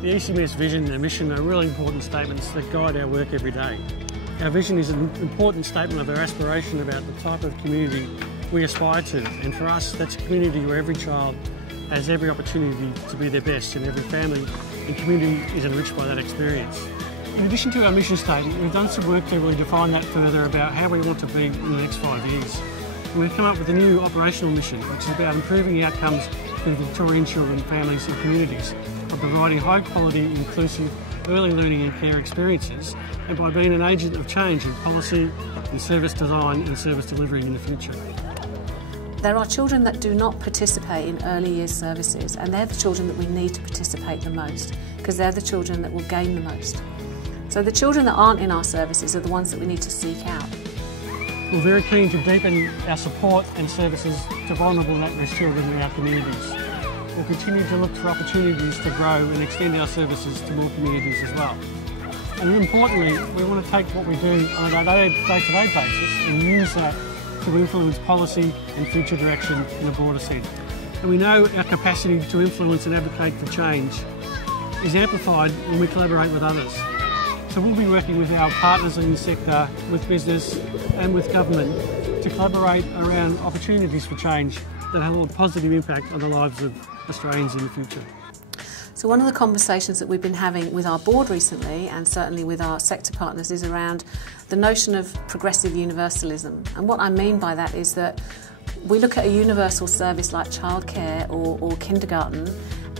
The ECMS vision and mission are really important statements that guide our work every day. Our vision is an important statement of our aspiration about the type of community we aspire to, and for us that's a community where every child has every opportunity to be their best, and every family and community is enriched by that experience. In addition to our mission statement, we've done some work to really define that further about how we want to be in the next 5 years. And we've come up with a new operational mission, which is about improving the outcomes for Victorian children, families and communities by providing high quality, inclusive, early learning and care experiences, and by being an agent of change in policy, in service design and service delivery in the future. There are children that do not participate in early years services, and they're the children that we need to participate the most, because they're the children that will gain the most. So the children that aren't in our services are the ones that we need to seek out. We're very keen to deepen our support and services to vulnerable and at-risk children in our communities. We'll continue to look for opportunities to grow and extend our services to more communities as well. And importantly, we want to take what we do on a day-to-day basis and use that to influence policy and future direction in a broader sense. And we know our capacity to influence and advocate for change is amplified when we collaborate with others. So we'll be working with our partners in the sector, with business and with government to collaborate around opportunities for change that have a positive impact on the lives of Australians in the future. So one of the conversations that we've been having with our board recently, and certainly with our sector partners, is around the notion of progressive universalism. And what I mean by that is that we look at a universal service like childcare or kindergarten,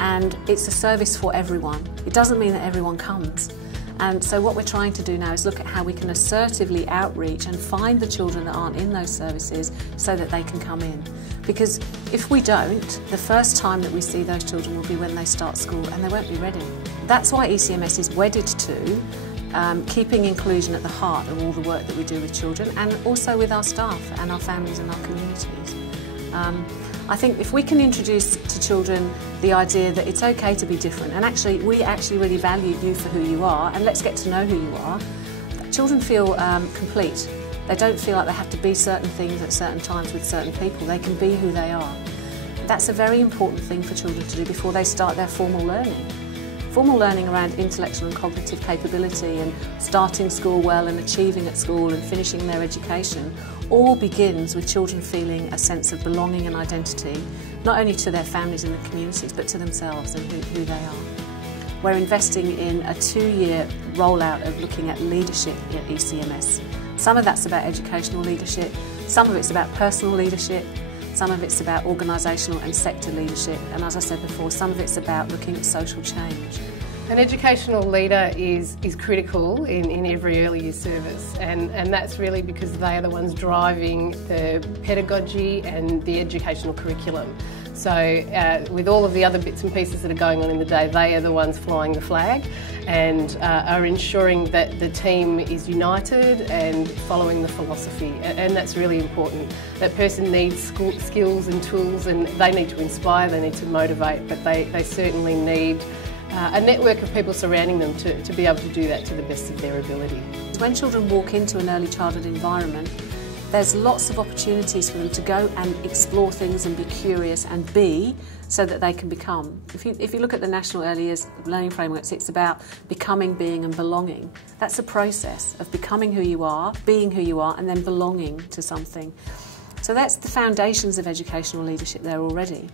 and it's a service for everyone. It doesn't mean that everyone comes. And so what we're trying to do now is look at how we can assertively outreach and find the children that aren't in those services so that they can come in. Because if we don't, the first time that we see those children will be when they start school, and they won't be ready. That's why ECMS is wedded to keeping inclusion at the heart of all the work that we do with children, and also with our staff and our families and our communities. I think if we can introduce to children the idea that it's okay to be different, and we actually really value you for who you are, and let's get to know who you are, children feel complete. They don't feel like they have to be certain things at certain times with certain people. They can be who they are. That's a very important thing for children to do before they start their formal learning. Formal learning around intellectual and cognitive capability and starting school well and achieving at school and finishing their education all begins with children feeling a sense of belonging and identity, not only to their families and the communities, but to themselves and who they are. We're investing in a 2-year rollout of looking at leadership at ECMS. Some of that's about educational leadership, some of it's about personal leadership, some of it's about organisational and sector leadership, and as I said before, some of it's about looking at social change. An educational leader is critical in every early years service, and that's really because they are the ones driving the pedagogy and the educational curriculum. So with all of the other bits and pieces that are going on in the day, they are the ones flying the flag and are ensuring that the team is united and following the philosophy, and that's really important. That person needs skills and tools, and they need to inspire, they need to motivate, but they certainly need a network of people surrounding them to be able to do that to the best of their ability. When children walk into an early childhood environment, there's lots of opportunities for them to go and explore things and be curious and be, so that they can become. If you look at the National Early Years Learning Frameworks, it's about becoming, being and belonging. That's a process of becoming who you are, being who you are, and then belonging to something. So that's the foundations of educational leadership there already.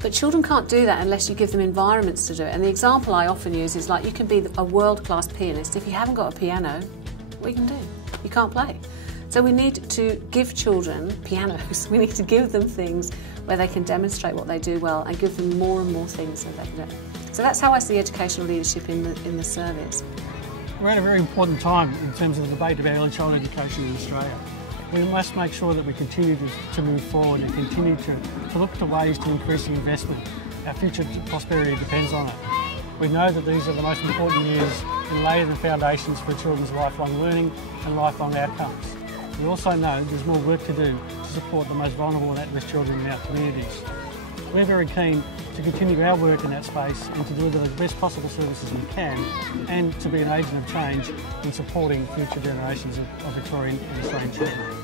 But children can't do that unless you give them environments to do it. And the example I often use is like, you can be a world-class pianist. If you haven't got a piano, what are you going to do? You can't play. So we need to give children pianos. We need to give them things where they can demonstrate what they do well, and give them more and more things so they can do it. So that's how I see educational leadership in the service. We're at a very important time in terms of the debate about early childhood education in Australia. We must make sure that we continue to move forward and continue to look to ways to increase the investment. Our future prosperity depends on it. We know that these are the most important years in laying the foundations for children's lifelong learning and lifelong outcomes. We also know there's more work to do to support the most vulnerable and at-risk children in our communities. We're very keen to continue our work in that space and to deliver the best possible services we can, and to be an agent of change in supporting future generations of Victorian and Australian children.